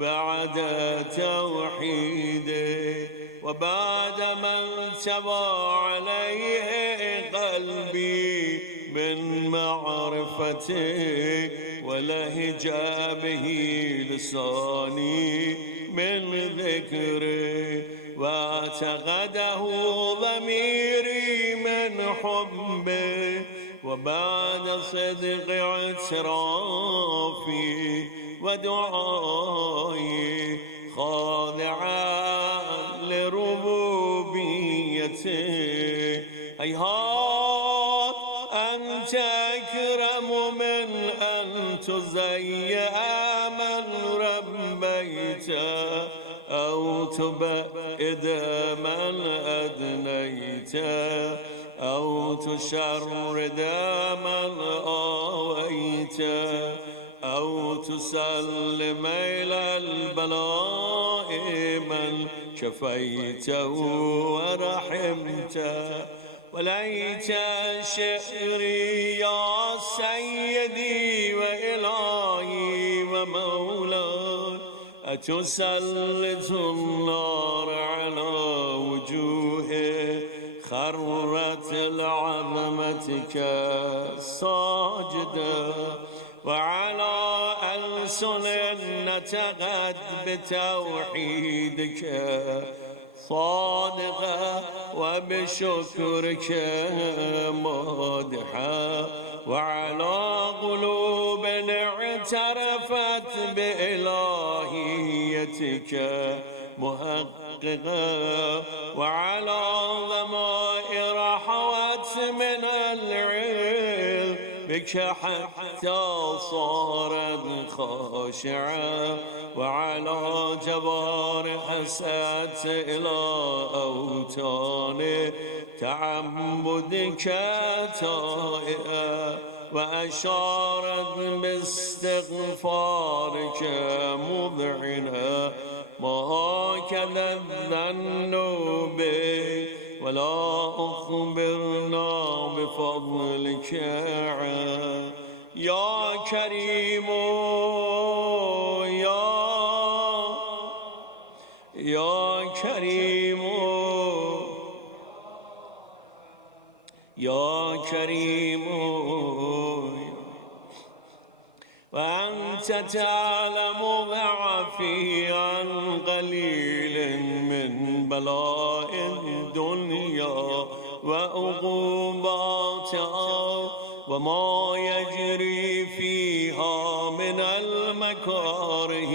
بعد توحيده وبعد ما انتوى عليه قلبي من معرفته ولهج به لساني من ذكره واعتقده ضميري من حبه وبعد صدق اعترافي ودعائي خاضعا لربوبيته هيهات أنت أكرم من أن تزيع من ربيت أو تبعد من أدنيت أو تشرد من آويت أو تسلم إلى البلاء من شفيته ورحمته وليت شعري يا سيدي وإلهي ومولاي أتسلط النار على وجوه خرت لعظمتك ساجدا وعلى ألسن نتقت بتوحيدك صادقة وبشكرك مادحة وعلى قلوب اعترفت بإلهيتك محققة وعلى ضمائر حوت من العلم بك حتى صارت خاشعة وعلى جوارح سأت إلى أوتان تعبدك تائئة وأشارت باستغفارك مذعنة ما هكذا الظن بك ولا أخبرنا بفضلك يا كريم يا كريم يا كريم وأنت تعلم ضعفي عن قليل من بلاء الدنيا وعقوباتها وما يجري فيها من المكاره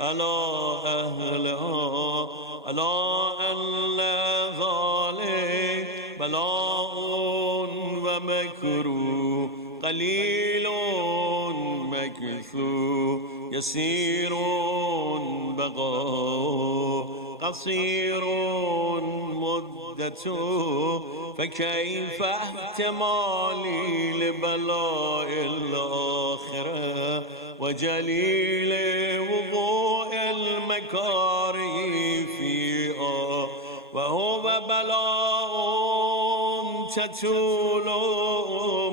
على أهلها ألا أن ذلك بلاء ومكروه قليل مكثو يسير بقاء قصير مدته فكيف احتمالي لبلاء الآخرة وجليل وقوع المكاره فيها وهو بلاء تطول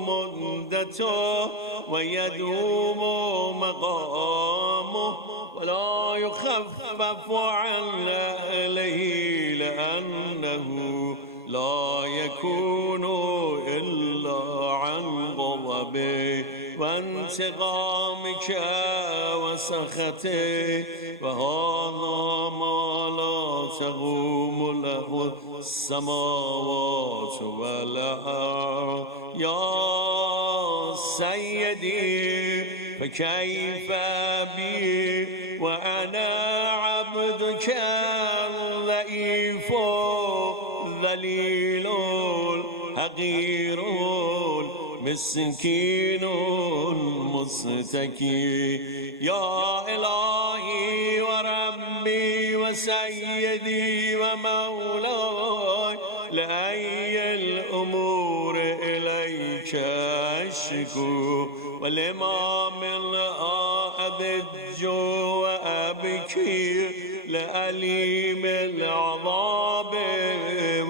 مدته ويدوم مقامه ولا يخفف عن أهله لأنه لا يكون إلا عن غضبه وانتقامك وسخطه وهذا ما لا تقوم له السماوات والأرض يا سيدي فكيف بي وأنا عبدك ضعيف ذليل حقير مسكين مستكين يا إلهي وربي وسيدي ومولاي لأي الأمور إليك أشكو والإمام أضج وأبكي لأليم العذاب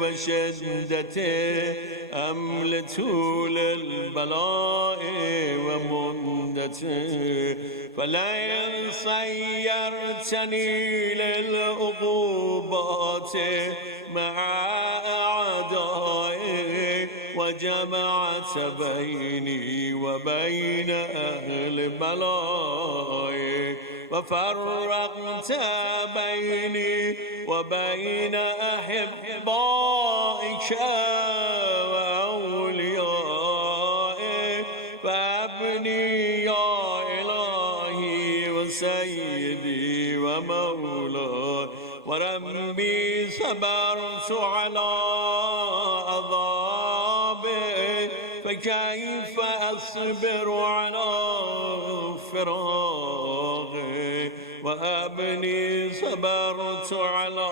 وشدته أملة للبلاء ومندته فلئن صيرتني للعقوبات مع أعدائي وجمعت بيني وبين أهل بلائي وفرقت بيني وبين أحبائك وأوليائك فأبني يا إلهي وسيدي ومولاي وربي صبرت على عذابك فكيف أصبر على فراقك وأبني صبرت على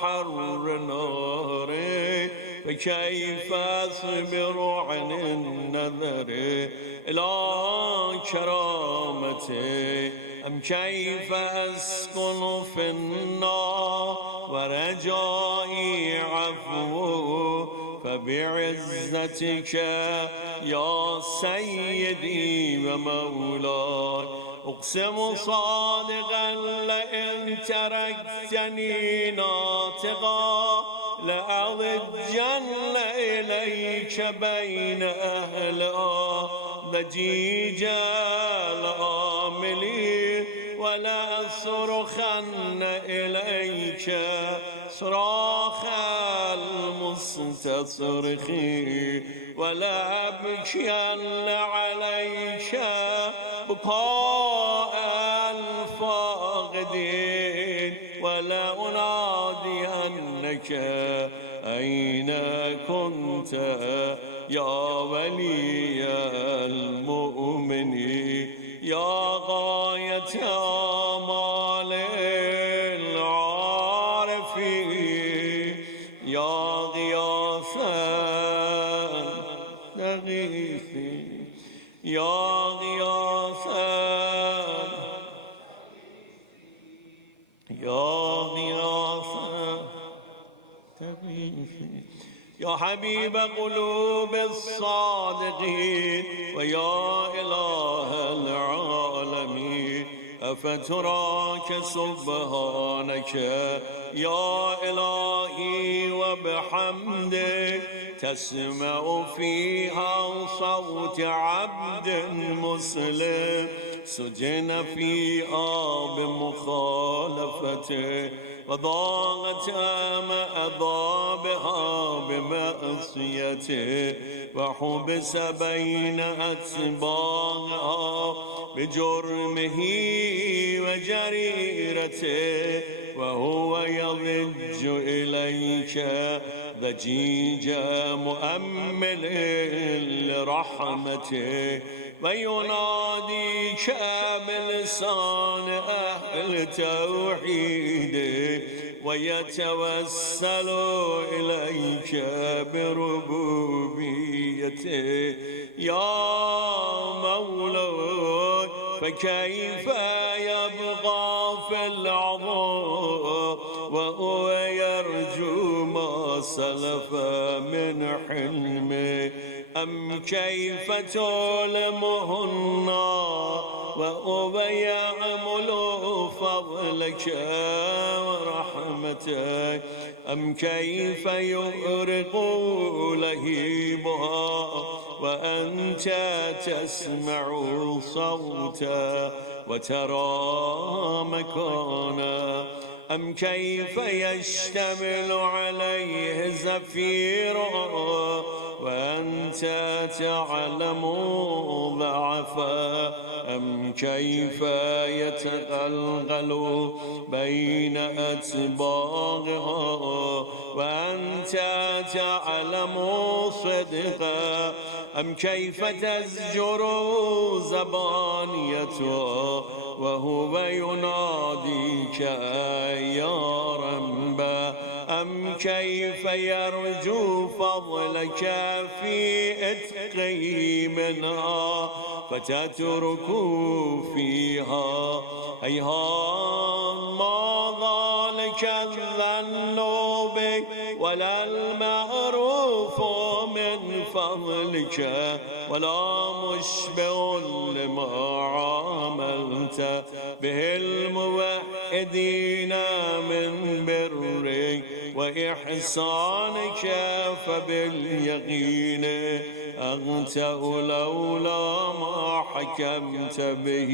حر نارك فكيف أصبر عن النظر إلى كرامتك أم كيف أسكن في النار ورجائي عفو فبعزتك يا سيدي ومولاي أقسم صادقا لئن تركتني ناطقا لأضجن إليك بين أهلها ضجيج العاملين ولأصرخن إليك صراخ المستصرخين ولأبكين عليك بكاء الفاقدين ولأنادينك أين كنت يا ولي المؤمنين يا غاية آمال العارفين يا غياثا تغيثي يا غياثا يا غياثا تغيثي يا حبيب قلوب الصادقين ويا إله العالمين أفتراك سبحانك يا إلهي وبحمدك تسمع فيها صوت عبد مسلم سجن فيها بمخالفته وضاقت أذابها بمعصيته وحبس بين أتباعها بجرمه وجريرته وهو يضج إليك ضجيج مؤمل لرحمته ويناديك بلسان أهل توحيد ويتوسل إليك بربوبيته يا مولاي فكيف يبقى في العظام وهو يرجو ما سلف من حلمه أم كيف تلمه النار وهو يعمل فضلك ورحمتك أم كيف يغرق لهيبها وأنت تسمع صوتا وترى مكانا أم كيف يشتمل عليه زفيرا وأنت تعلم ضعفا أم كيف يتغلغل بين أتباعها وأنت تعلم صدقا أم كيف تزجر زبانيتها وهو يناديك يا ربا أم كيف يرجو فضلك في إتقه منها فتترك فيها هيهات ما ذلك الظن بك ولا المعروف من فضلك ولا مشبع لما عاملت به الموحدين من برك وإحسانك فباليقين أغتأ لولا ما حكمت به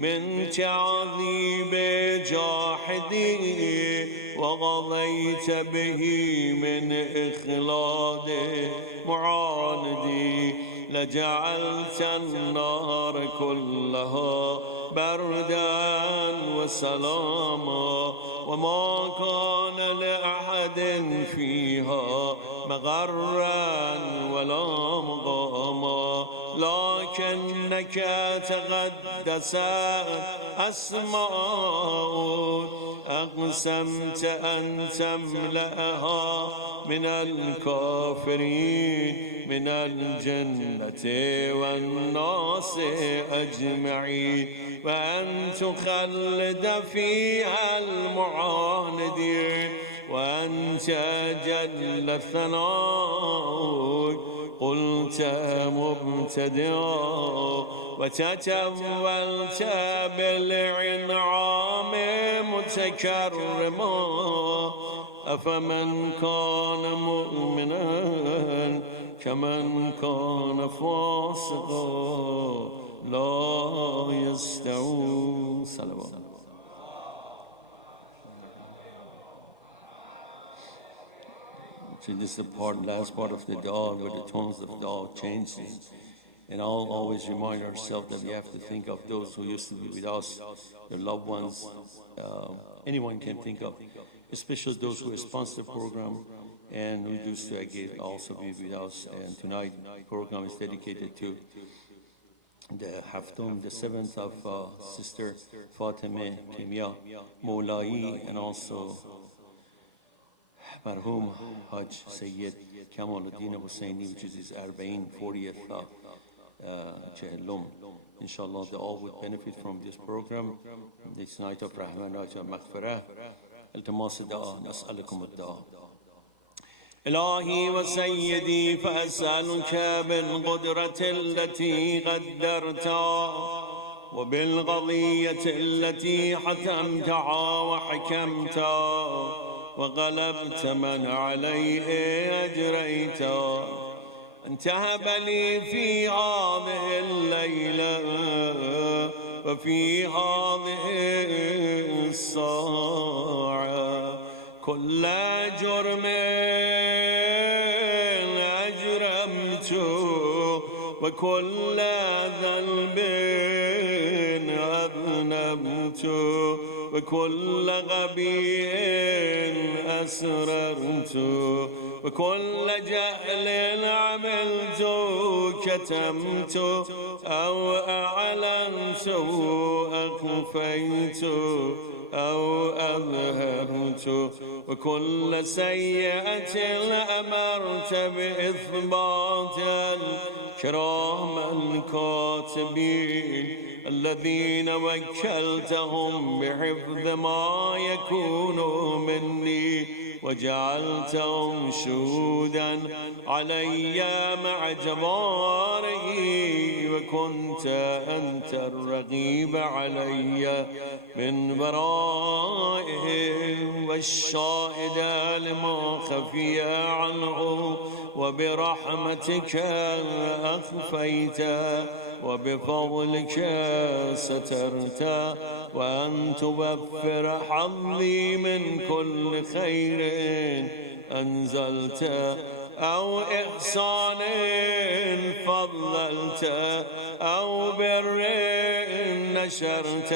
من تعذيب جاحدي وقضيت به من إخلاد معاندي لجعلت النار كلها بردا وسلاما وما كان لأحد فيها مغرا ولا مقاما لكنك تقدست أسماء أقسمت أن تملأها من الكافرين من الجنة والناس أجمعين وأن تخلد فيها المعاندين وأنت جل الثناء قلت مبتدئا وتتولت بالإنعام متكرما أفمن كان مؤمنا كمن كان فاسقا لا يستوون. صلوات. So this is the last part of the dua where the tones of dua changes. And I'll always remind ourselves that we have to think of those who used to be with us, their loved ones, anyone can think of, especially those who sponsor the program and who used to also be with us. And tonight, the program is dedicated to the Haftum, the 7th of Sister Fatima Kimia Moulai, and also Marhum Hajj Sayyid Kamaluddin Hussaini, which is his 40th Jahillum. Inshallah, they all would benefit from this program. This night of Rahman Raja Maghfirah. التماس الدعاء نسألكم الدعاء. إلهي وسيدي فأسألك بالقدرة التي قدرتها وبالقضية التي حكمتها وحكمتها وغلبت من عليه أجريتا أن تهب لي في هذه الليلة وفي هذه الساعة كل جرم أجرمته وكل ذنب أذنبته وكل غبي أسررت وكل جهل عملت كتمت أو أعلنت أخفيت أو أظهرت وكل سيئة أمرت بإثبات الكرام الكاتبين الذين وكلتهم بحفظ ما يكون مني وجعلتهم شهودا علي مع جواري وكنت أنت الرقيب علي من ورائهم والشاهد لما خفي عنه وبرحمتك أخفيت وبفضلك سترت وأن توفر حظي من كل خير أنزلت أو إحسان فضلت أو بر نشرت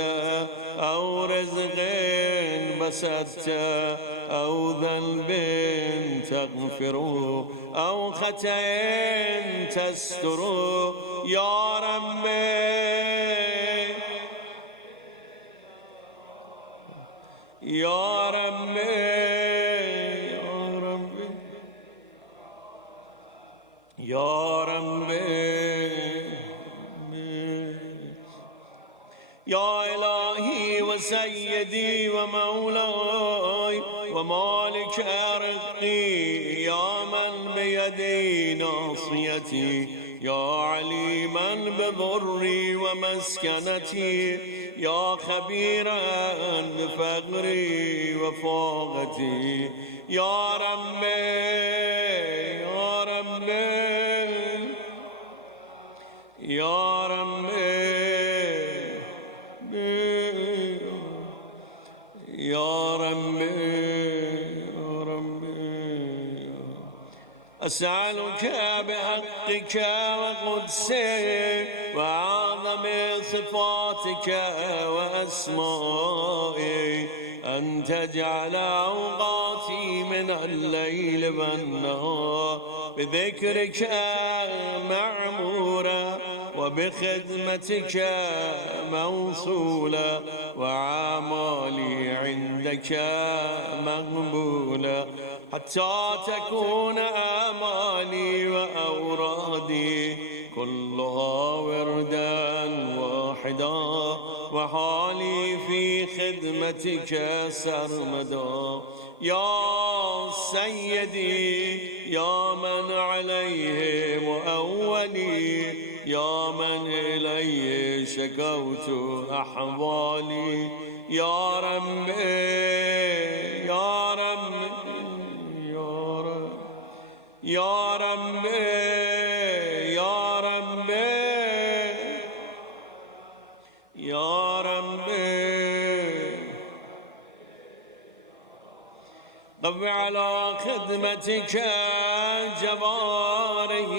أو رزق بسطت أو ذنب تغفره أو خطأ تستره يا ربي يا ربي يا ربي يا ربي يا إلهي وسيدي ومولاي ومالك رزقي يا من بيدي ناصيتي يا عليما بضري ومسكنتي يا خبيرا بفقري وفاقتي يا ربي يا ربي يا ربي يا ربي يا ربي أسألك بحقك وقدسك وأعظم صفاتك وأسمائك أن تجعل أوقاتي من الليل والنهار بذكرك معمورة وبخدمتك موصولة وأعمالي عندك مقبولة حتى تكون آمالي وأورادي كلها وردا واحدا وحالي في خدمتك سرمدا يا سيدي يا من عليه مؤولي يا من إليه شكوت أحوالي يا ربي يا ربي يا ربي يا ربي يا ربي يا ربي قف على خدمتك جباره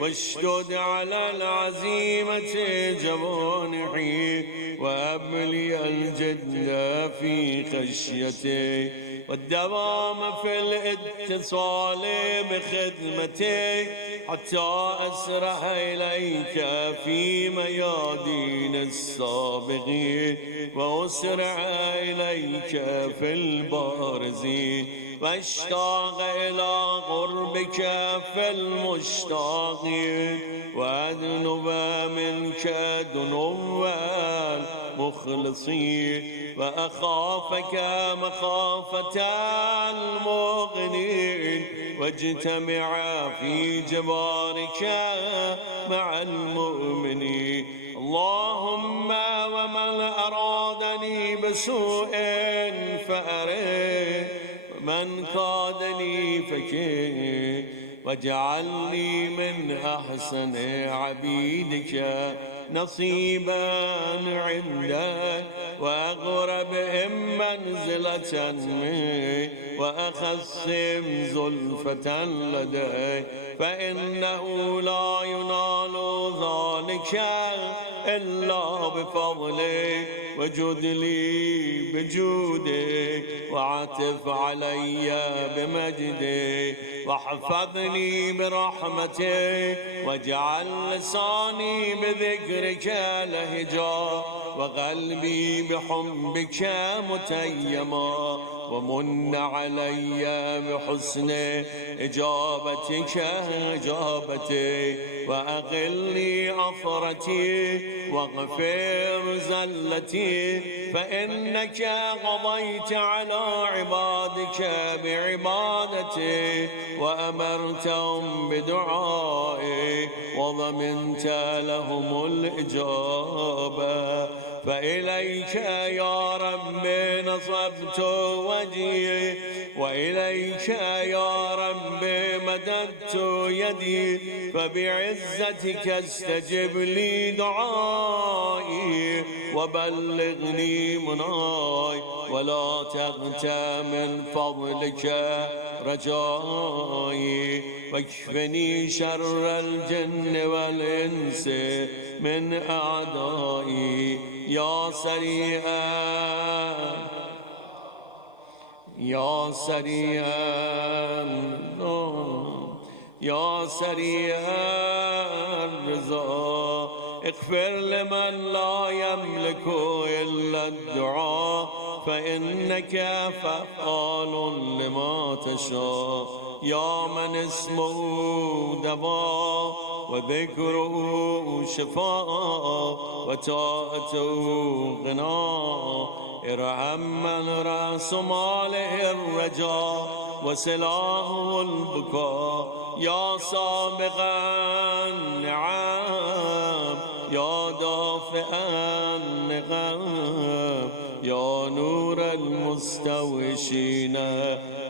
واشدد على العزيمة جوانحي وأبلي الجد في خشيتي والدوام في الاتصال بخدمتي حتى أسرح إليك في ميادين السابقين وأسرع إليك في البارزين واشتاق إلى قربك في المشتاقين وأذنب منك دنوا المخلصين وأخافك مخافة المغنين واجتمع في جبارك مع المؤمنين اللهم ومن أرادني بسوء فأره ومن كادني فكيه واجعلني من أحسن عبيدك نصيبا عندك وأقربهم منزلة منك وأخصم زلفة لديك فإنه لا ينال ذلك إلا بفضلك وجد لي بجودك وعطف علي بمجدك واحفظني برحمتك واجعل لساني بذكرك لهجا وقلبي بحبك متيما ومن علي بحسن إجابتك وأقلني أثرتي واغفر زلتي فإنك قضيت على عبادك بعبادتي وأمرتهم بدعائي وضمنت لهم الإجابة فإليك يا رب نصبت وجهي وإليك يا رب مددت يدي فبعزتك استجب لي دعائي وبلغني مناي ولا تغت من فضلك رجائي واكفني شر الجن والإنس من أعدائي يا سريعا يا سريعا يا سريع الرضا اغفر لمن لا يملك إلا الدعاء فإنك فعال لما تشاء يا من اسمه دواء وذكره شفاء وطاعته غناء ارحم من رأس ماله الرجاء وسلاحه البكاء يا سابق النعم يا دافع النقم يا نور المستوشين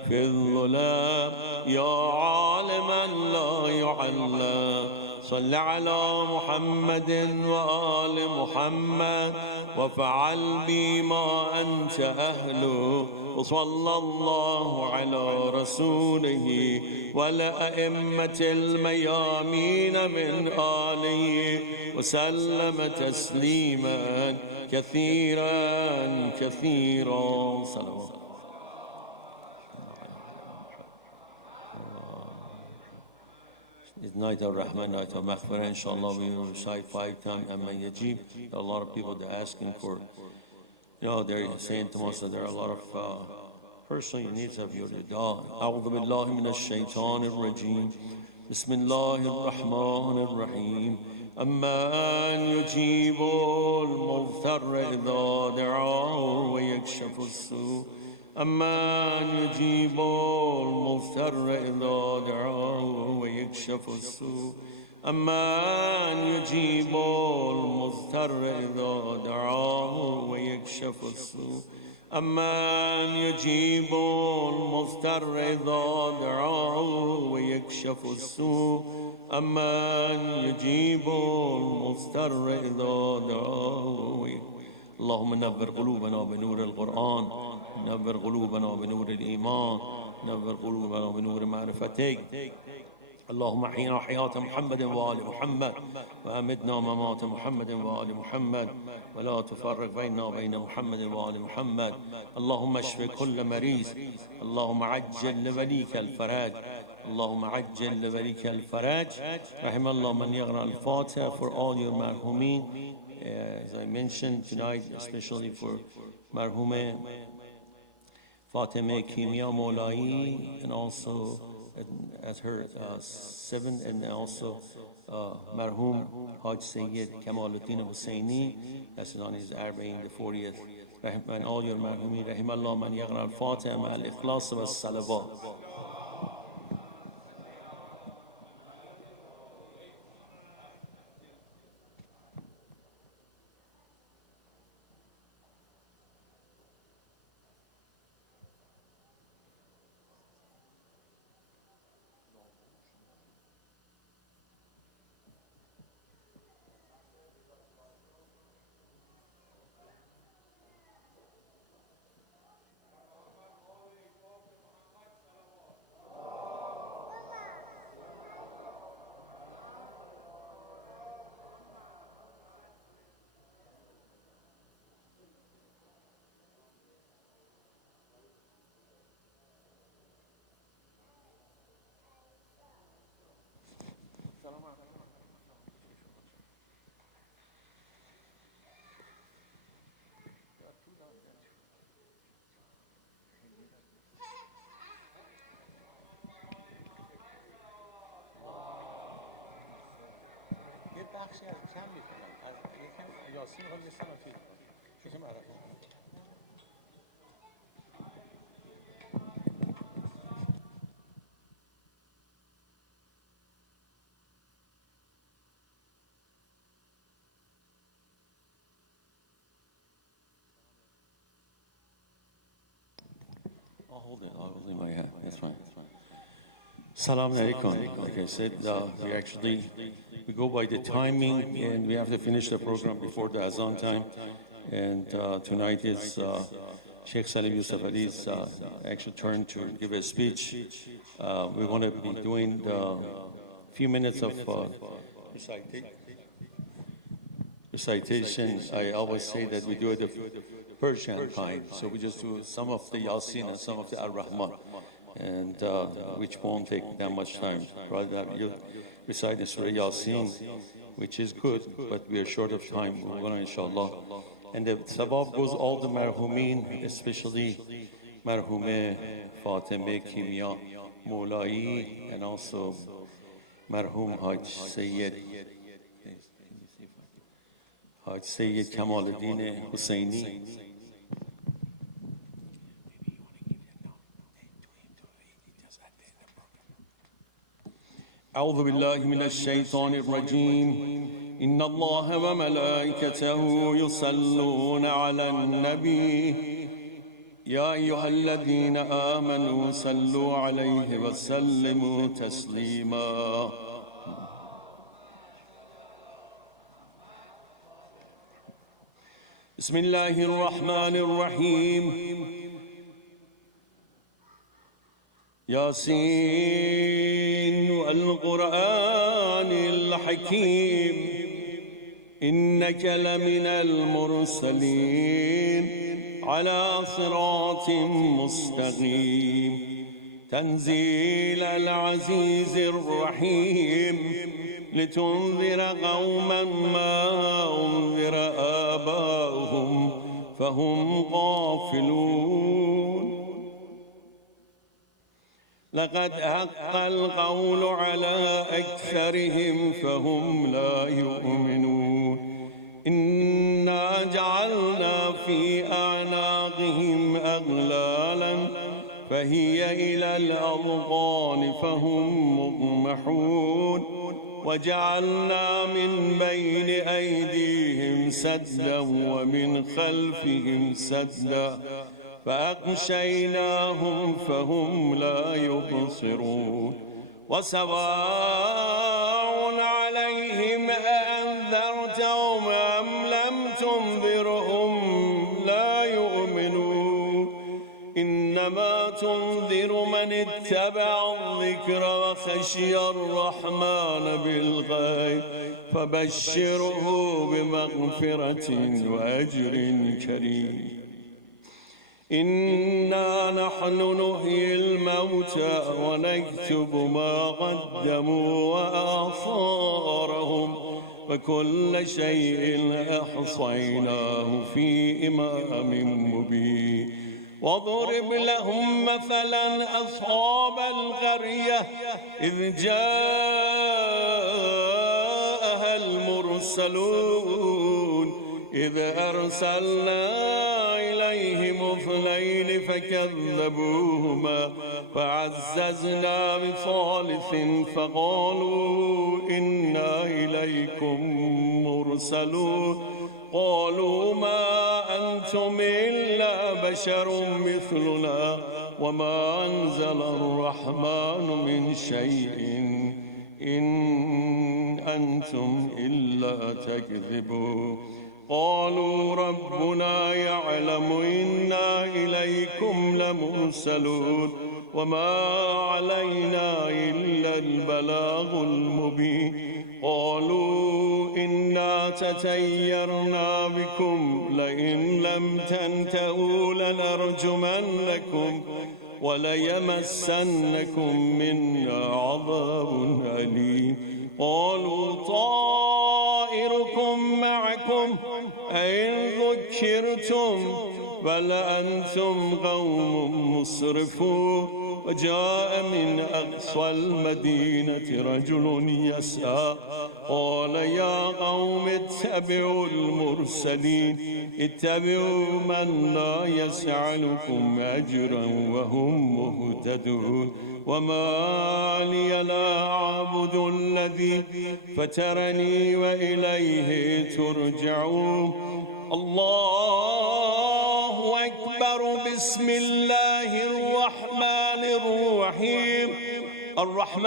في الظلام يا عالما لا يعلم صل على محمد وآل محمد وفعل بما أنت أهله وصلى الله على رسوله والأئمة الميامين من آله وسلم تسليما كثيرا كثيرا صلوات. It's night of Rahman, night of Maghfirah. Inshallah, we will recite 5 times Amma Yajib. A lot of people they're asking for, they're saying to us that there are a lot of personal needs of your dua. A'udhu billahi minash shaitanir rajim. Bismillahir rahmanir rahim. أمن يجيب المضطر إذا دعاه ويكشف السوء أمن يجيب المضطر إذا دعاه ويكشف السوء أمن يجيب المضطر إذا دعاه ويكشف السوء أمن يجيب المضطر إذا دعاه ويكشف السوء أمن يجيب المضطر إذا دعاه. اللهم نور قلوبنا بنور القرآن نور قلوبنا بنور الإيمان نور قلوبنا بنور معرفتك. اللهم احينا حياة محمد وآل محمد وأمتنا ممات محمد وآل محمد ولا تفرق بيننا وبين محمد وآل محمد. اللهم اشف كل مريض اللهم عجل لوليك الفرج اللهم عجل لوليك الفرج. رحم الله من يقرأ الفاتحة for all your marhumin. As I mentioned tonight, especially for marhume Fatemeh Kimia Molai, and also at her 7th, and also marhum Haj Sayyid Kamaluddin Husseini, that's on his Arba'in, the 40th. And all your marhumin, Rahim Allah man yaqra al-Fatiha ma al-Ikhlas wa al-Salawat. بخشی از کم میکنم از یکم یاسین میخوام یه سنم چیز کنم چیزی معرفه I'll hold it my hand, that's fine. Salam alaikum. Like I said, we go by the timing, and we have to finish the program before the azan time. And tonight is Sheikh Salim Yusufali's actual turn to give a speech. We're going to be doing a few minutes of recitation. I always say that we do it the Persian kind, so we just do some of the Yasin and some of the Ar-Rahman, and which won't take that much time. Rather than you recite the Surah Yasin, which is good, but we are short of time. We're going to, inshallah. And the sabab goes all the marhumin, especially marhume Fatemeh Kimia Molai, and also marhum Haj Sayyid Kamaluddin Husseini. أعوذ بالله من الشيطان الرجيم إن الله وملائكته يصلون على النبي يا أيها الذين آمنوا صلوا عليه وسلموا تسليما بسم الله الرحمن الرحيم ياسين والقرآن الحكيم إنك لمن المرسلين على صراط مستقيم تنزيل العزيز الرحيم لتنذر قوما ما أنذر آباؤهم فهم غافلون لقد حق القول على أكثرهم فهم لا يؤمنون إنا جعلنا في أعناقهم أغلالا فهي إلى الأذقان فهم مقمحون وجعلنا من بين أيديهم سدا ومن خلفهم سدا فأغشيناهم فهم لا يبصرون وسواء عليهم أأنذرتهم أم لم تنذرهم لا يؤمنون إنما تنذر من اتبع الذكر وخشي الرحمن بالغيب فبشره بمغفرة وأجر كريم إنا نحن نحيي الموتى ونكتب ما قدموا وآثارهم وكل شيء أحصيناه في إمام مبين واضرب لهم مثلا أصحاب القرية إذ جاءها المرسلون إذ أرسلنا إليهم اثنين فكذبوهما فعززنا بثالث فقالوا إنا إليكم مرسلون قالوا ما أنتم إلا بشر مثلنا وما أنزل الرحمن من شيء إن أنتم إلا تكذبون قالوا ربنا يعلم إنا إليكم لمرسلون وما علينا إلا البلاغ المبين قالوا إنا تطيرنا بكم لئن لم تنتهوا لنرجمنكم وليمسنكم منا عذاب أليم قالوا طائركم معكم أئن ذكرتم بل أنتم قوم مسرفون وجاء من أقصى المدينة رجل يسعى قال يا قوم اتبعوا المرسلين اتبعوا من لا يسألكم أجرا وهم مهتدون وما لي لا أعبد الذي فترني وإليه ترجعون الله أكبر بسم الله الرحمن الرحيم الرحمن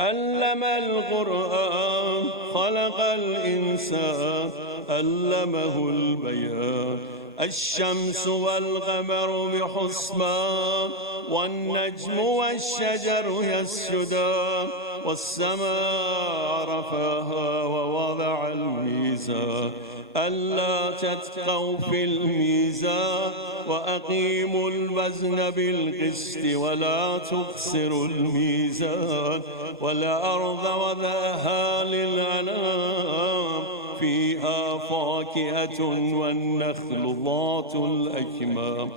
علم القرآن خلق الإنسان علمه البيان الشمس والقمر بحسبان والنجم والشجر يسجدان والسماء رفعها ووضع الميزان ألا تتقوا في الميزان وأقيموا الوزن بالقسط ولا تخسروا الميزان والأرض وضعها للأنام فيها فاكهة والنخل ذات الأكمام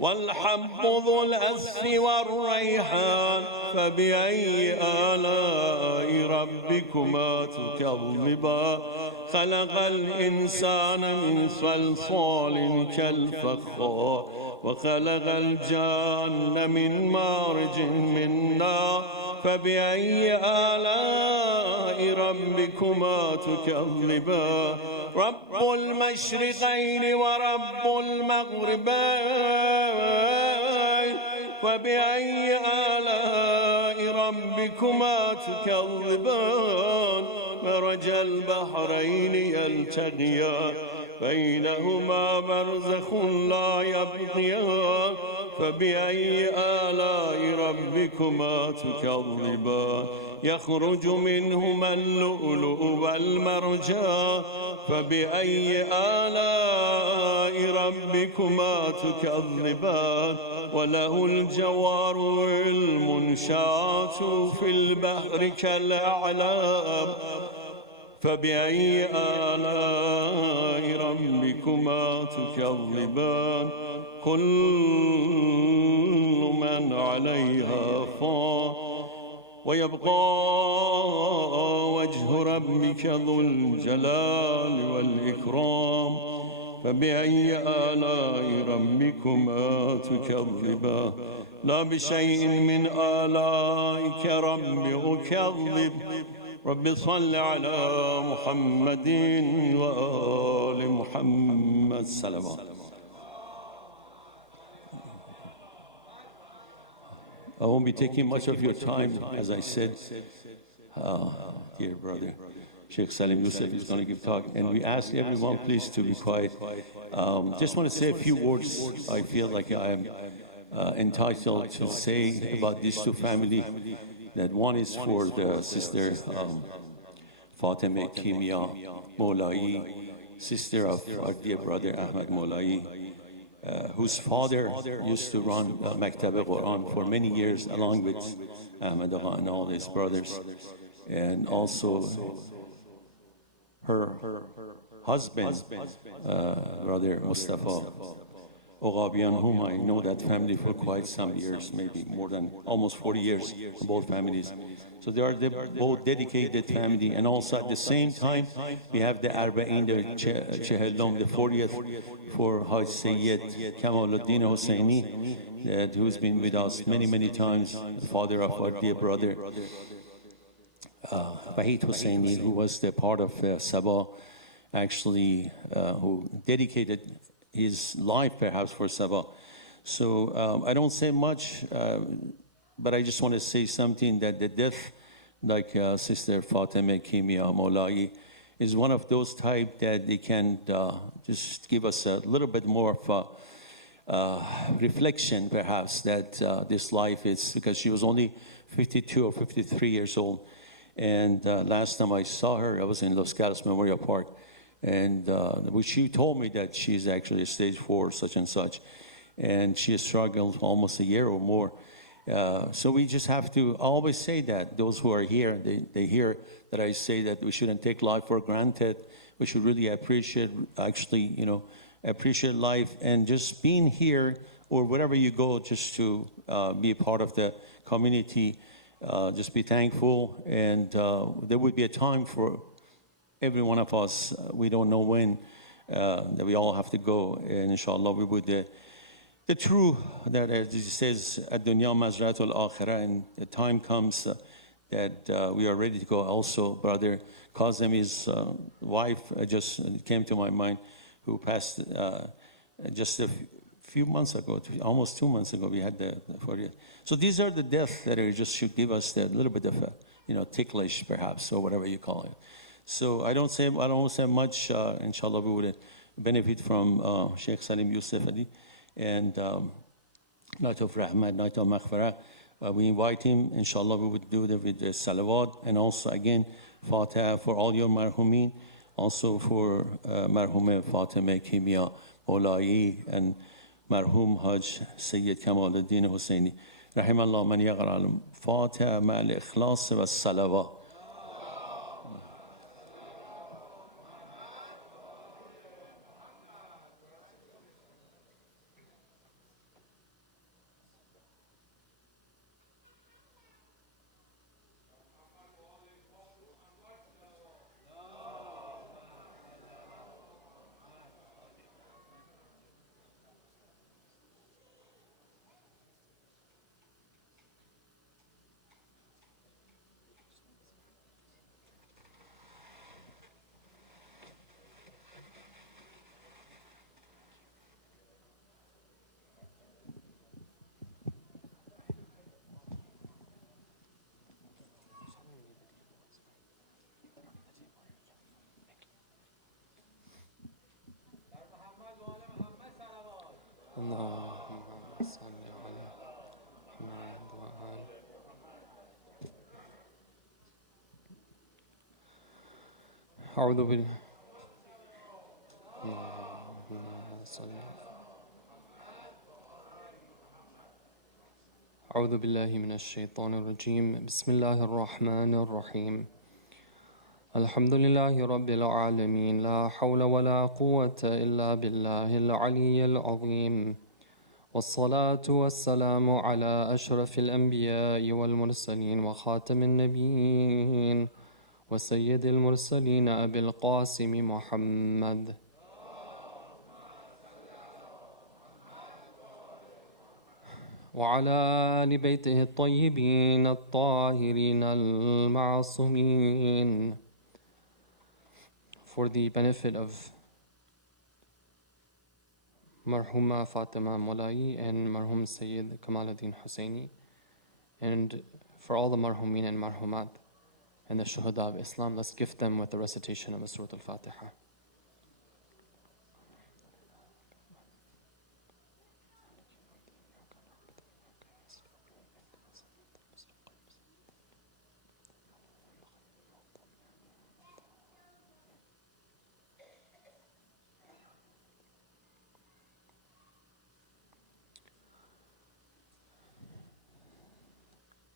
والحب ذو الأسف والريحان فبأي آلاء ربكما تكذبان خلق الإنسان من صلصال كالفخار وخلق الجن من مارج من نار فبأي آلاء ربكما تكذبان رب المشرقين ورب المغربين فبأي آلاء ربكما تكذبان مرج البحرين يلتقيان بينهما برزخ لا يبغيان فبأي آلاء ربكما تكذبان يخرج منهما اللؤلؤ والمرجان فبأي آلاء ربكما تكذبان وله الجوار المنشآت في البحر كالأعلام فبأي آلاء ربكما تكذبان كل من عليها فان ويبقى وجه ربك ذو الجلال والإكرام فبأي آلاء ربكما تكذبان لا بشيء من آلائك رب أكذب رب صل على محمد وآل محمد صلوات. I won't be taking much of your time. As I said, dear brother, Sheikh Salim Yusuf is going to give talk. And we ask everyone, please, to be quiet. Just want to say a few words. I feel like I am entitled to say about these two families. That one is for the sister Fatima Kimia Molai, sister of our dear brother Ahmad Molai, whose father used to run Maktab Quran for many years along with Ahmad Agha and all his brothers, and also her husband, brother Mustafa Oghabian, whom I know that family for quite some years, maybe more than almost 40 years, both families. So they are both dedicated family, and also at the same time, we have the Arba'in, the Chehellom, the 40th for Haj Sayyid Kamaluddin Hosseini, who's been with us many, many times, the father of our dear brother Wahid Hosseini, who was the part of SABA, actually, who dedicated his life perhaps for SABA. So I don't say much, but I just want to say something that the death, like Sister Fatima Kimia Molai, is one of those type that they can just give us a little bit more of a reflection perhaps that this life is, because she was only 52 or 53 years old. And last time I saw her, I was in Los Gatos Memorial Park. And she told me that she's actually stage 4, such and such, and she has struggled almost a year or more. So we just have to always say that those who are here, they hear that I say that we shouldn't take life for granted. We should really appreciate, actually, appreciate life, and just being here or wherever you go, just to be a part of the community. Just be thankful, and there would be a time for every one of us, we don't know when, that we all have to go, and inshallah we would, the true, that as it says, ad-dunya mazratul akhirah, and the time comes that we are ready to go. Also, brother Kazemi's wife just came to my mind, who passed just a few months ago, almost 2 months ago, we had the 40th. So these are the deaths that are just should give us that little bit of a, ticklish perhaps, or whatever you call it. So I don't say much. Inshallah, we would benefit from Sheikh Salim Yusufali, and night of Rahmat, night of Maghfirah. We invite him. Inshallah, we would do that with the salawat, and also again, Fatiha for all your marhumin, also for marhum Fatima Kimia Olai and marhum Haj Sayyid Kamaluddin Hosseini. رحم الله من يقرأ الفاتحة مع الإخلاص والصلوات. اللهم صل على محمد وآل أعوذ بالله اللهم صل أعوذ بالله من الشيطان الرجيم بسم الله الرحمن الرحيم الحمد لله رب العالمين لا حول ولا قوة إلا بالله العلي العظيم والصلاة والسلام على أشرف الأنبياء والمرسلين وخاتم النبيين وسيد المرسلين أبي القاسم محمد وعلى آل بيته الطيبين الطاهرين المعصومين. For the benefit of Marhuma Fatima Mulai and Marhum Sayyid Kamaluddin Hussaini, and for all the Marhumin and Marhumat and the Shuhada of Islam, let's gift them with the recitation of Surah Al-Fatiha.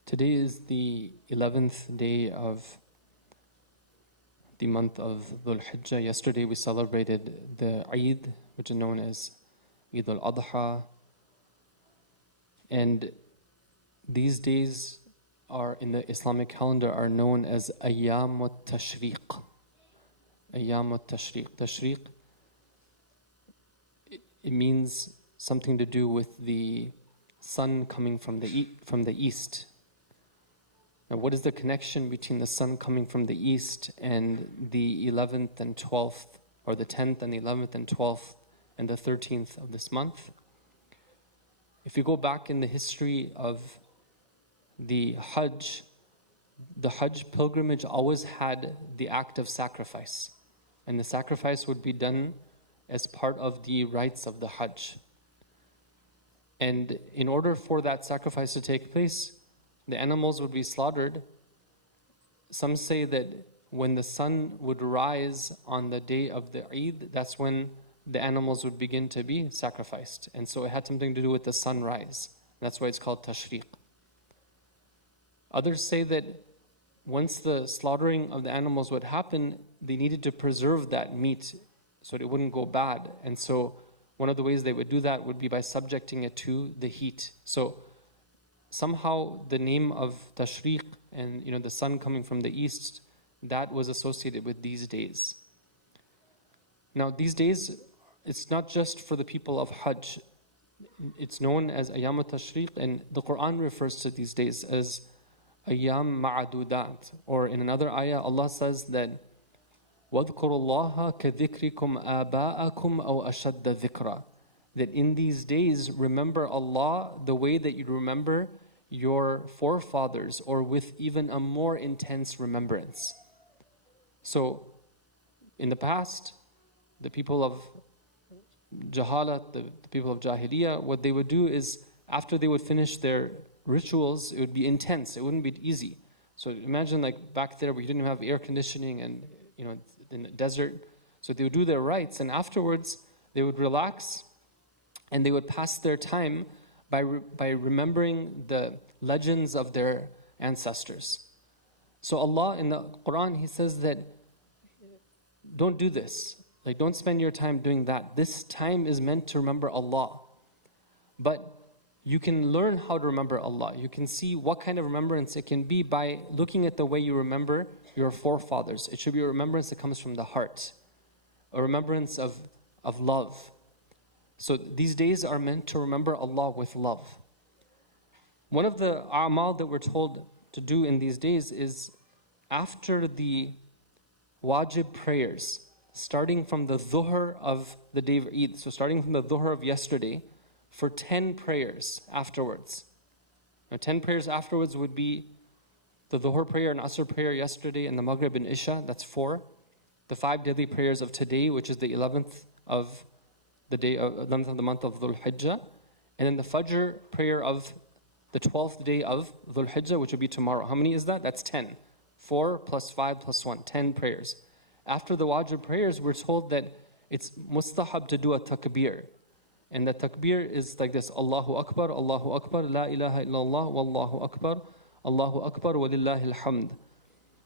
Today is the 11th day of the month of Dhul Hijjah. Yesterday we celebrated the Eid, which is known as Eid al-Adha. And these days are in the Islamic calendar are known as Ayyam al-Tashriq. Ayyam al-Tashriq. Tashriq, it means something to do with the sun coming from the east. Now, what is the connection between the sun coming from the east and the 11th and 12th, or the 10th and the 11th and 12th and the 13th of this month? If you go back in the history of the Hajj pilgrimage always had the act of sacrifice. And the sacrifice would be done as part of the rites of the Hajj. And in order for that sacrifice to take place, the animals would be slaughtered. Some say that when the sun would rise on the day of the Eid, that's when the animals would begin to be sacrificed. And so it had something to do with the sunrise. That's why it's called Tashriq. Others say that once the slaughtering of the animals would happen, they needed to preserve that meat so it wouldn't go bad. And so one of the ways they would do that would be by subjecting it to the heat. So somehow the name of Tashriq and the sun coming from the east, that was associated with these days. Now these days, it's not just for the people of Hajj. It's known as Ayyam al-Tashriq, and the Quran refers to these days as Ayyam Ma'adudat. Or in another ayah, Allah says that وَاذْكُرُوا اللَّهَ كَذِكْرِكُمْ آبَاءَكُمْ أَوْ أَشَدَّ ذِكْرًا. That in these days, remember Allah the way that you remember your forefathers, or with even a more intense remembrance. So, in the past, the people of Jahalat, the people of Jahiliyyah, what they would do is, after they would finish their rituals, it would be intense, it wouldn't be easy. So imagine like back there where you didn't have air conditioning and in the desert. So they would do their rites, and afterwards they would relax and they would pass their time by remembering the legends of their ancestors. So Allah in the Quran, He says that don't do this. Like, don't spend your time doing that. This time is meant to remember Allah. But you can learn how to remember Allah. You can see what kind of remembrance it can be by looking at the way you remember your forefathers. It should be a remembrance that comes from the heart, a remembrance of love. So these days are meant to remember Allah with love. One of the a'mal that we're told to do in these days is after the wajib prayers, starting from the dhuhr of the day of Eid, so starting from the dhuhr of yesterday, for 10 prayers afterwards. Now 10 prayers afterwards would be the dhuhr prayer and asr prayer yesterday, and the maghrib and isha, that's 4. The 5 daily prayers of today, which is the 11th of the month of Dhul Hijjah, and then the Fajr prayer of the 12th day of Dhul Hijjah, which would be tomorrow. How many is that? That's 10. 4 plus 5 plus 1, 10 prayers. After the wajib prayers, we're told that it's mustahab to do a takbir. And the takbir is like this: Allahu Akbar, La ilaha illallah, Wallahu Akbar, Allahu Akbar, Walillahi alhamd.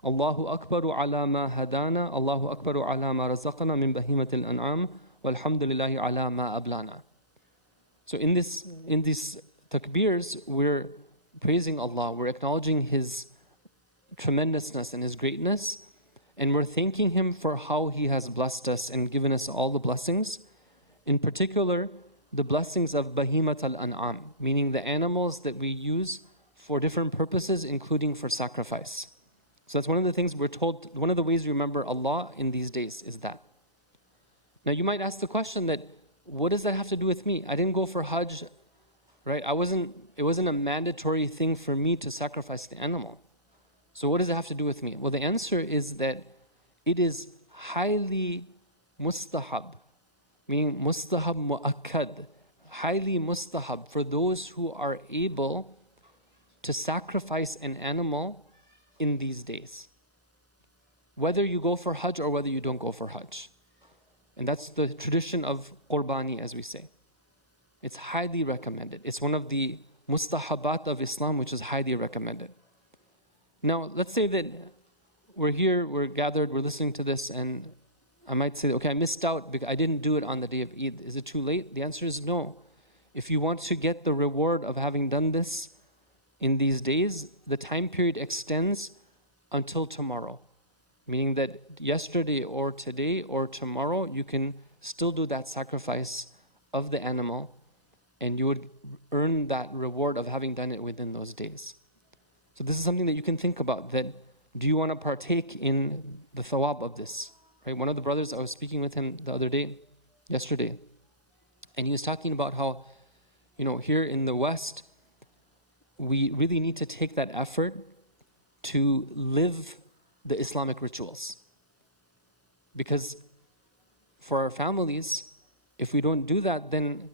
Allahu Akbaru ala ma hadana, Allahu Akbaru ala ma razaqana min bahimatil an'am, walhamdulillahi ala ma ablana. So in these takbirs, we're praising Allah, we're acknowledging His tremendousness and His greatness, and we're thanking Him for how He has blessed us and given us all the blessings. In particular, the blessings of bahimat al-an'am, meaning the animals that we use for different purposes, including for sacrifice. So that's one of the things we're told, one of the ways we remember Allah in these days is that. Now you might ask the question that, what does that have to do with me? I didn't go for Hajj, right? It wasn't a mandatory thing for me to sacrifice the animal. So what does it have to do with me? Well, the answer is that it is highly mustahab, meaning mustahab mu'akkad, highly mustahab for those who are able to sacrifice an animal in these days. Whether you go for Hajj or whether you don't go for Hajj. And that's the tradition of qurbani, as we say. It's highly recommended. It's one of the mustahabat of Islam, which is highly recommended. Now, let's say that we're here, we're gathered, we're listening to this, and I might say, okay, I missed out because I didn't do it on the day of Eid. Is it too late? The answer is no. If you want to get the reward of having done this in these days, the time period extends until tomorrow. Meaning that yesterday or today or tomorrow, you can still do that sacrifice of the animal, and you would earn that reward of having done it within those days. So this is something that you can think about, that do you want to partake in the thawab of this? Right? One of the brothers, I was speaking with him the other day, yesterday, and he was talking about how, here in the West, we really need to take that effort to live the Islamic rituals. Because for our families, if we don't do that, then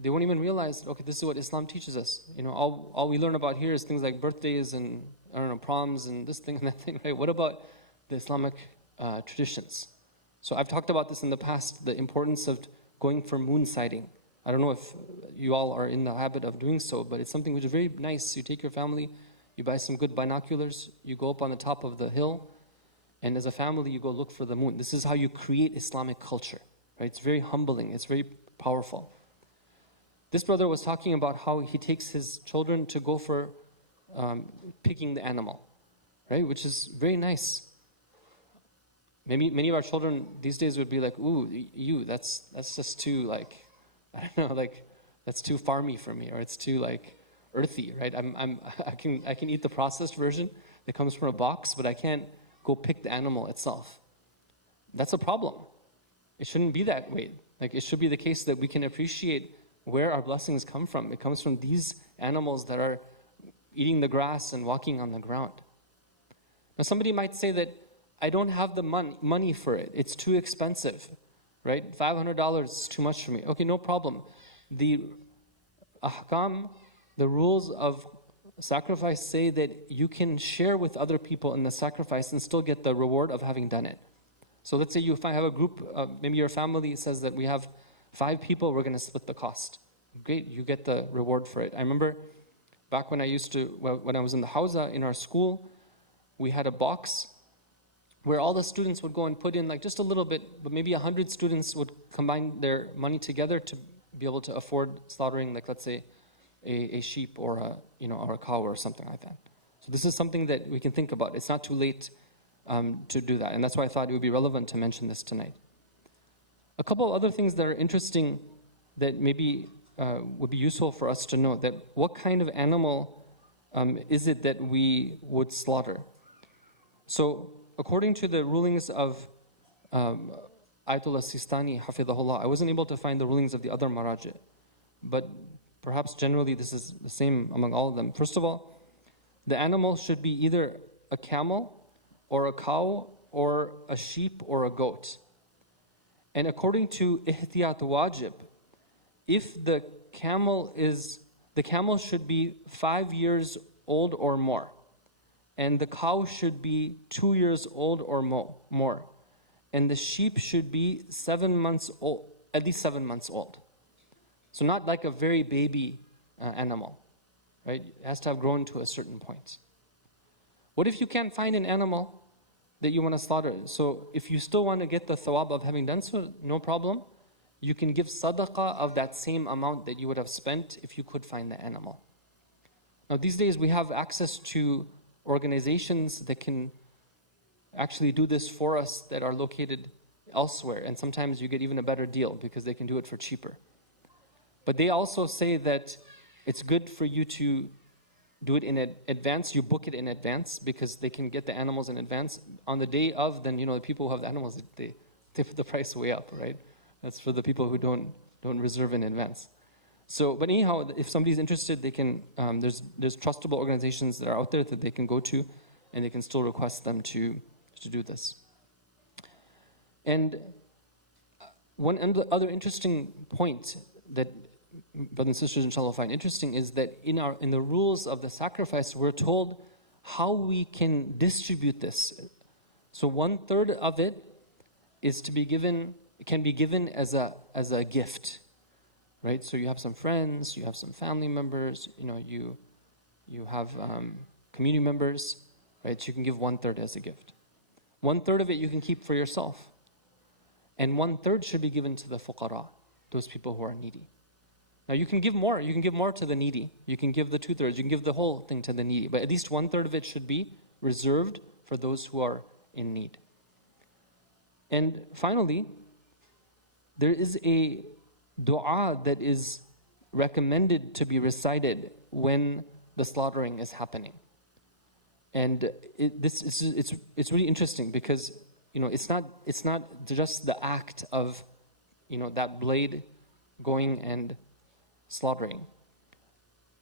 they won't even realize, okay, this is what Islam teaches us. All we learn about here is things like birthdays and, proms and this thing and that thing, right? What about the Islamic traditions? So I've talked about this in the past, the importance of going for moon sighting. I don't know if you all are in the habit of doing so, but it's something which is very nice. You take your family, you buy some good binoculars, you go up on the top of the hill, and as a family, you go look for the moon. This is how you create Islamic culture, right? It's very humbling, it's very powerful. This brother was talking about how he takes his children to go for picking the animal, right? Which is very nice. Maybe many of our children these days would be like, ooh, that's just too that's too farmy for me, or it's too earthy, right? I can eat the processed version that comes from a box, but I can't go pick the animal itself. That's a problem. It shouldn't be that way. It should be the case that we can appreciate where our blessings come from. It comes from these animals that are eating the grass and walking on the ground. Now somebody might say that I don't have the money for it. It's too expensive, right? $500 is too much for me. Okay, no problem. The ahkam, the rules of sacrifice say that you can share with other people in the sacrifice and still get the reward of having done it. So let's say you have a group, maybe your family says that we have 5 people, we're going to split the cost. Great, you get the reward for it. I remember back when I was in the Hawza in our school, we had a box where all the students would go and put in just a little bit, but maybe 100 students would combine their money together to be able to afford slaughtering, let's say, a sheep or a cow or something like that. So this is something that we can think about. It's not too late to do that, and that's why I thought it would be relevant to mention this tonight. A couple other things that are interesting that maybe would be useful for us to know, that what kind of animal is it that we would slaughter? So according to the rulings of Ayatollah Sistani, Hafidhahullah, I wasn't able to find the rulings of the other Maraji, but perhaps generally this is the same among all of them. First of all, the animal should be either a camel or a cow or a sheep or a goat. And according to ihtiyat wajib, if the camel should be 5 years old or more, and the cow should be 2 years old or more, and the sheep should be 7 months old, at least 7 months old. So not like a very baby animal, right? It has to have grown to a certain point. What if you can't find an animal that you want to slaughter? So if you still want to get the thawab of having done so, no problem. You can give sadaqah of that same amount that you would have spent if you could find the animal. Now these days we have access to organizations that can actually do this for us that are located elsewhere, and sometimes you get even a better deal because they can do it for cheaper. But they also say that it's good for you to do it in advance. You book it in advance because they can get the animals in advance. On the day of, then the people who have the animals, they put the price way up, right? That's for the people who don't reserve in advance. So, but anyhow, if somebody's interested, they can. There's trustable organizations that are out there that they can go to, and they can still request them to do this. And one other interesting point that brothers and sisters inshallah find interesting is that in the rules of the sacrifice, we're told how we can distribute this. So 1/3 of it is to be given. It can be given as a gift, right? So you have some friends, you have some family members, you have community members, right? So you can give 1/3 as a gift. 1/3 of it you can keep for yourself, and 1/3 should be given to the fuqara, those people who are needy. Now you can give more. You can give more to the needy. You can give the 2/3. You can give the whole thing to the needy. But at least 1/3 of it should be reserved for those who are in need. And finally, there is a dua that is recommended to be recited when the slaughtering is happening. And it's really interesting because it's not just the act of that blade going and slaughtering.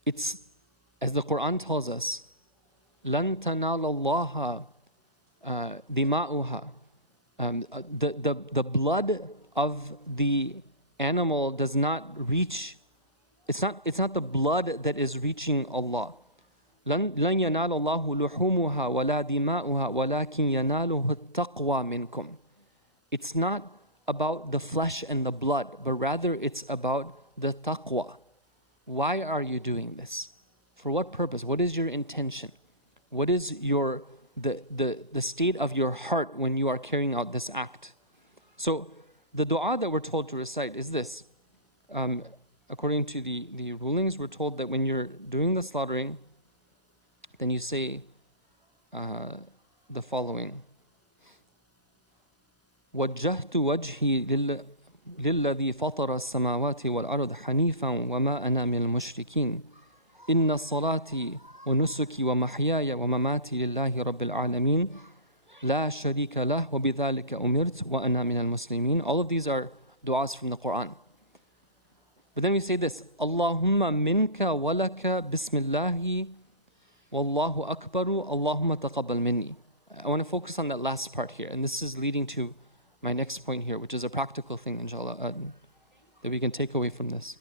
It's, as the Quran tells us, لَن تَنَالَ اللَّهَ دِمَاؤُهَا. The blood of the animal does not reach. It's not the blood that is reaching Allah. لَن يَنَالَ اللَّهُ لُحُومُهَا وَلَا دِمَاؤُهَا وَلَكِنْ يَنَالُهُ التَّقْوَى مِنْكُمْ. It's not about the flesh and the blood, but rather it's about the taqwa. Why are you doing this? For what purpose? What is your intention? What is the state of your heart when you are carrying out this act? So the dua that we're told to recite is this. According to the rulings, we're told that when you're doing the slaughtering, then you say the following. وَجَّهْتُ وَجْهِي لِلَّذِي فَطَرَ السَّمَاوَاتِ وَالْأَرْضَ حَنِيفًا وَمَا أَنَا مِنَ الْمُشْرِكِينَ إِنَّ الصَّلَاةِ وَنُسُكِي وَمَحْيَايَ وَمَمَاتِي لِلَّهِ رَبِّ الْعَالَمِينَ لَا شَرِيكَ لَهُ وَبِذَلِكَ أُمِرْتُ وَأَنَا مِنَ الْمُسْلِمِينَ. All of these are du'as from the Quran. But then we say this, Allahumma minka walaka bismillahi wallahu akbaru Allahumma taqabbal minni. I want to focus on that last part here, and this is leading to my next point here, which is a practical thing, inshallah, that we can take away from this.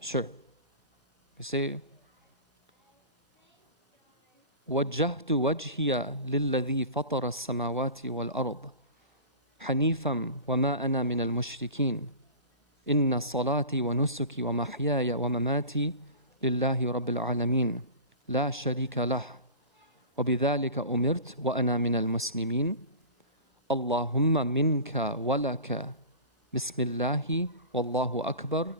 Sure. We say, وَجَّهْتُ وَجْهِيَ لِلَّذِي فَطَرَ السَّمَاوَاتِ وَالْأَرْضَ حَنِيفًا وَمَا أَنَا مِنَ الْمُشْرِكِينَ إِنَّ صَلَاتِي وَنُسُكِي وَمَحْيَايَ وَمَمَاتِي لِلَّهِ رَبِّ الْعَالَمِينَ لَا شَرِيكَ لَهُ وَبِذَلِكَ أُمِرْتُ وَأَنَا مِنَ الْمُسْلِمِينَ اللهم منك ولك بسم الله والله أكبر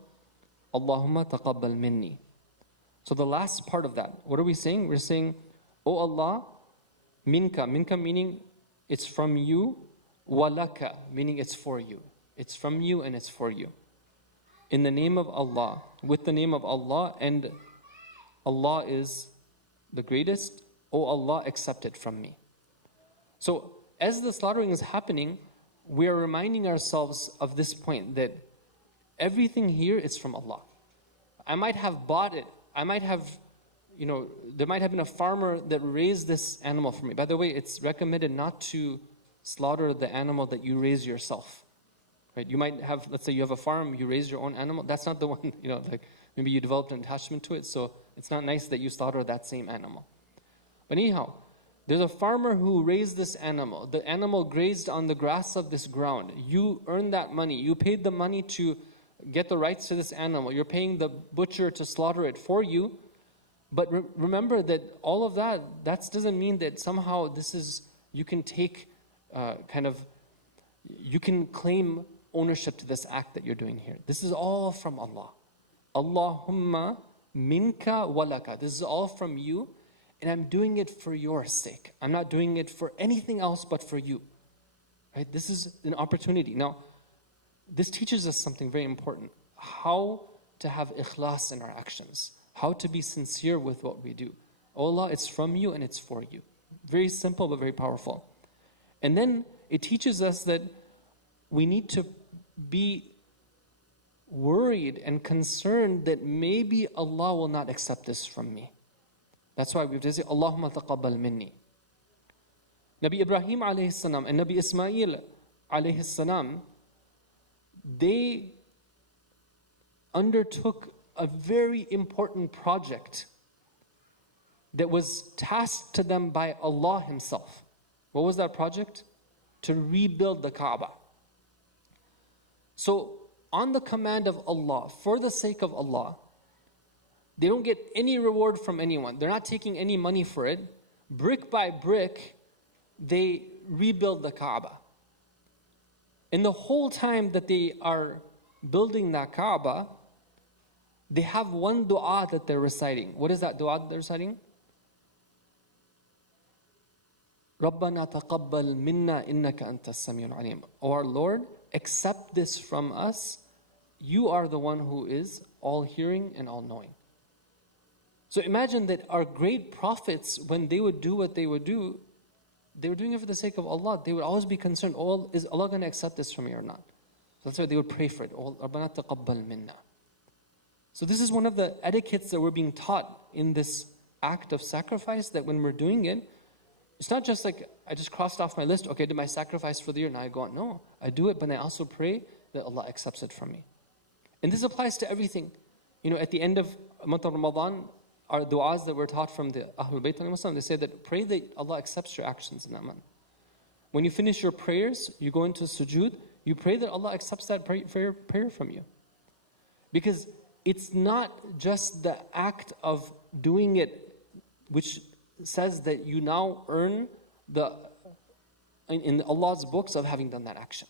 اللهم تقبل مني. So the last part of that, what are we saying? We're saying, O Allah, minka meaning it's from you, walaka meaning it's for you. It's from you and it's for you. In the name of Allah, with the name of Allah, and Allah is the greatest. O Allah, accept it from me. So as the slaughtering is happening, we are reminding ourselves of this point that everything here is from Allah. I might have bought it. I might have, there might have been a farmer that raised this animal for me. By the way, it's recommended not to slaughter the animal that you raise yourself. Right? You might have, let's say you have a farm, you raise your own animal. That's not the one, like maybe you developed an attachment to it, so it's not nice that you slaughter that same animal. But anyhow, there's a farmer who raised this animal. The animal grazed on the grass of this ground. You earned that money. You paid the money to get the rights to this animal. You're paying the butcher to slaughter it for you. But remember that all of that doesn't mean that somehow you can take you can claim ownership to this act that you're doing here. This is all from Allah. Allahumma minka walaka. This is all from you, and I'm doing it for your sake. I'm not doing it for anything else but for you. Right? This is an opportunity. Now, this teaches us something very important. How to have ikhlas in our actions. How to be sincere with what we do. Oh Allah, it's from you and it's for you. Very simple but very powerful. And then it teaches us that we need to be worried and concerned that maybe Allah will not accept this from me. That's why we have to say, Allahumma taqabbal minni. Nabi Ibrahim alayhi salam and Nabi Ismail alayhi salam, they undertook a very important project that was tasked to them by Allah Himself. What was that project? To rebuild the Kaaba. So, on the command of Allah, for the sake of Allah, they don't get any reward from anyone. They're not taking any money for it. Brick by brick, they rebuild the Kaaba. And the whole time that they are building that Kaaba, they have one dua that they're reciting. What is that dua that they're reciting? رَبَّنَا تَقَبَّلْ مِنَّا إِنَّكَ أَنْتَ السَّمِيعُ الْعَلِيمُ. O our Lord, accept this from us. You are the one who is all-hearing and all-knowing. So imagine that our great prophets, when they would do what they would do, they were doing it for the sake of Allah. They would always be concerned, oh, is Allah going to accept this from me or not? So that's why they would pray for it. Oh, رَبَّنَا تَقَبَّلْ مِنَّا. So this is one of the etiquettes that we're being taught in this act of sacrifice, that when we're doing it, it's not just like, I just crossed off my list, okay, I did my sacrifice for the year, now I go on. No, I do it, but I also pray that Allah accepts it from me. And this applies to everything. At the end of month of Ramadan, our du'as that we're taught from the Ahlul Bayt al-Muslim, they say that pray that Allah accepts your actions in that month. When you finish your prayers, you go into sujood, you pray that Allah accepts that prayer from you. Because it's not just the act of doing it which says that you now earn in Allah's books of having done that action.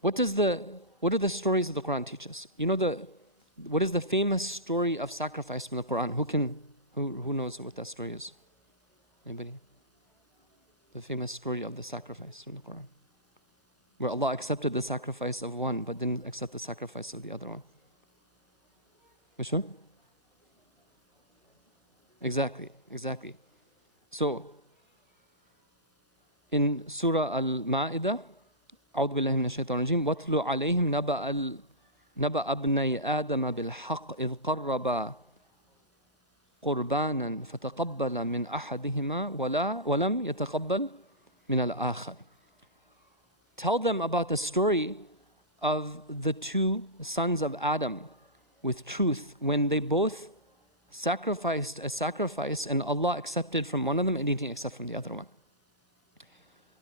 What are the stories of the Quran teach us? What is the famous story of sacrifice from the Quran? Who knows what that story is? Anybody? The famous story of the sacrifice from the Quran, where Allah accepted the sacrifice of one but didn't accept the sacrifice of the other one. Which one? Exactly. So, in Surah Al-Ma'idah, أعوذ بالله من الشيطان الرجيم وَاتْلُ عَلَيْهِمْ نبأ ابني آدم بالحق إذ قربا قربانا فتقبل من أحدهما ولم يتقبل من الآخر. Tell them about the story of the two sons of Adam with truth when they both sacrificed a sacrifice and Allah accepted from one of them and He didn't accept from the other one.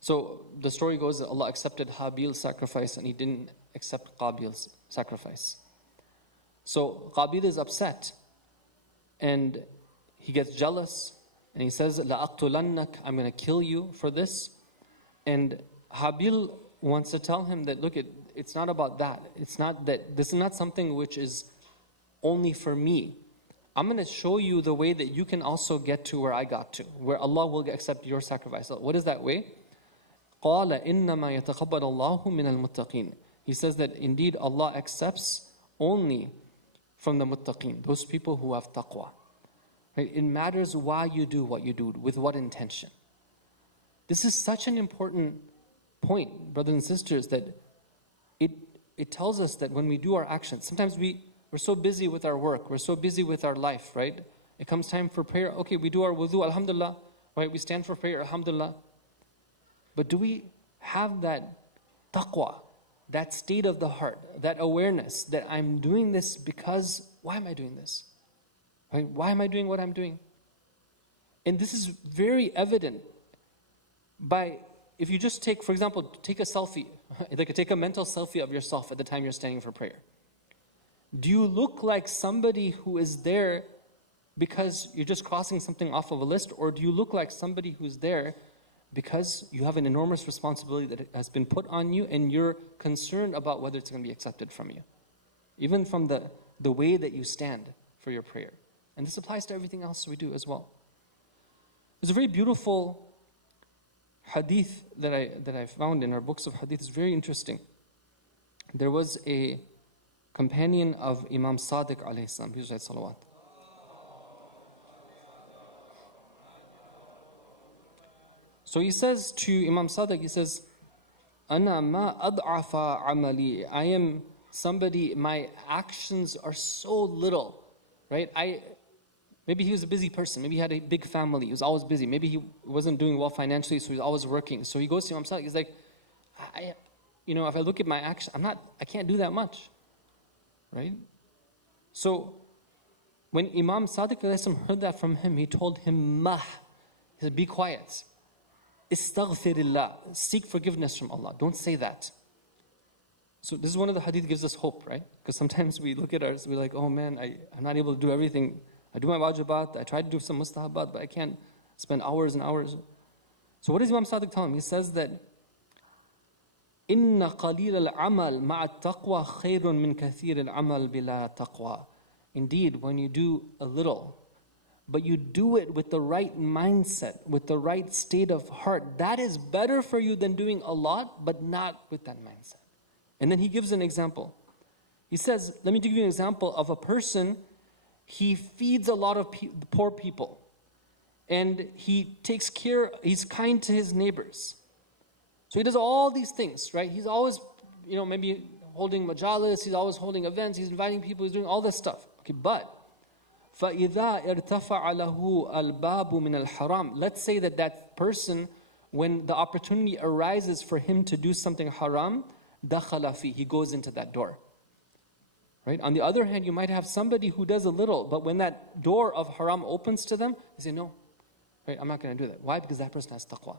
So the story goes that Allah accepted Habil's sacrifice and He didn't accept Qabil's sacrifice. So Qabil is upset and he gets jealous and he says, لَأَقْتُلَنَّكَ, I'm going to kill you for this. And Habil wants to tell him that, look, it's not about that. It's not that, this is not something which is only for me. I'm going to show you the way that you can also get to where I got to, where Allah will accept your sacrifice. What is that way? قَالَ إِنَّمَا يَتَقَبَّلَ اللَّهُ مِنَ الْمُتَّقِينَ. He says that indeed Allah accepts only from the muttaqeen, those people who have taqwa. Right? It matters why you do what you do, with what intention. This is such an important point, brothers and sisters, that it tells us that when we do our actions, sometimes we're so busy with our work, we're so busy with our life, right? It comes time for prayer, okay, we do our wudu, alhamdulillah, right? We stand for prayer, alhamdulillah. But do we have that taqwa, that state of the heart, that awareness that I'm doing this because, why am I doing this? Right? Why am I doing what I'm doing? And this is very evident by, if you just take, for example, take a selfie, like take a mental selfie of yourself at the time you're standing for prayer. Do you look like somebody who is there because you're just crossing something off of a list, or do you look like somebody who's there because you have an enormous responsibility that has been put on you and you're concerned about whether it's going to be accepted from you? Even from the way that you stand for your prayer. And this applies to everything else we do as well. There's a very beautiful hadith that I found in our books of hadith. It's very interesting. There was a companion of Imam Sadiq alayhi salam, he was at salawat. So he says to Imam Sadiq, he says, Ana ma ad'afa amali. I am somebody, my actions are so little, right? Maybe he was a busy person. Maybe he had a big family. He was always busy. Maybe he wasn't doing well financially, so he was always working. So he goes to Imam Sadiq, he's like, if I look at my action, I can't do that much, right? So when Imam Sadiq heard that from him, he told him, he said, be quiet. Istaghfirillah, seek forgiveness from Allah. Don't say that. So this is one of the hadith gives us hope, right? Because sometimes we look at ours, we're like, oh man, I'm not able to do everything. I do my wajibat, I try to do some mustahabat, but I can't spend hours and hours. So what does Imam Sadiq tell him? He says that, Inna qalil al-amal ma'a taqwa khayrun min kathir al-amal bila taqwa. Indeed, when you do a little, but you do it with the right mindset, with the right state of heart, that is better for you than doing a lot, but not with that mindset. And then he gives an example. He says, let me give you an example of a person, he feeds a lot of poor people. And he takes care, he's kind to his neighbors. So he does all these things, right? He's always, maybe holding majalis, he's always holding events, he's inviting people, he's doing all this stuff. Okay, but فَإِذَا ارْتَفَعَ لَهُ الْبَابُ مِنَ الْحَرَامِ. Let's say that person, when the opportunity arises for him to do something haram, دَخَلَ فِيهِ, he goes into that door. Right? On the other hand, you might have somebody who does a little, but when that door of haram opens to them, they say, no, right, I'm not going to do that. Why? Because that person has taqwa.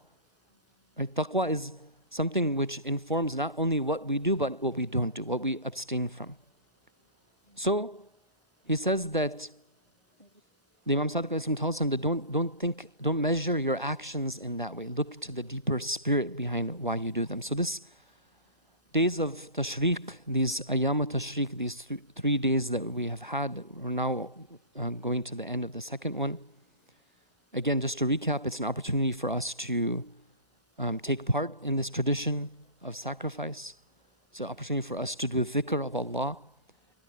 Right? Taqwa is something which informs not only what we do, but what we don't do, what we abstain from. So, he says that the Imam Sadiq tells him that don't measure your actions in that way. Look to the deeper spirit behind why you do them. So this days of tashriq, these ayyam tashriq, these 3 days that we have had, we're now going to the end of the second one. Again, just to recap, it's an opportunity for us to take part in this tradition of sacrifice. It's an opportunity for us to do dhikr of Allah.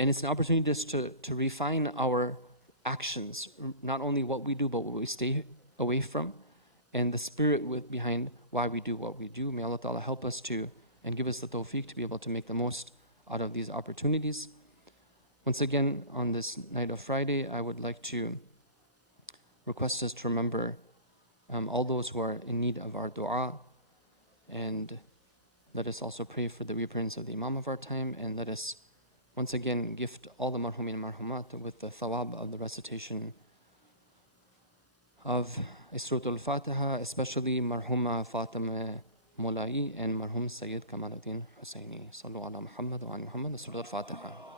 And it's an opportunity just to refine our actions, not only what we do, but what we stay away from, and the spirit behind why we do what we do. May Allah Ta'ala help us to, and give us the tawfiq to be able to make the most out of these opportunities. Once again, on this night of Friday, I would like to request us to remember all those who are in need of our dua, and let us also pray for the reappearance of the Imam of our time, and let us once again gift all the marhumin and marhumat with the thawab of the recitation of Isratul Al-Fatiha, especially marhuma Fatima Mulai and marhum Sayyid Kamaluddin Hussaini. Sallu ala Muhammad wa ala Muhammad. Isratul Al-Fatiha.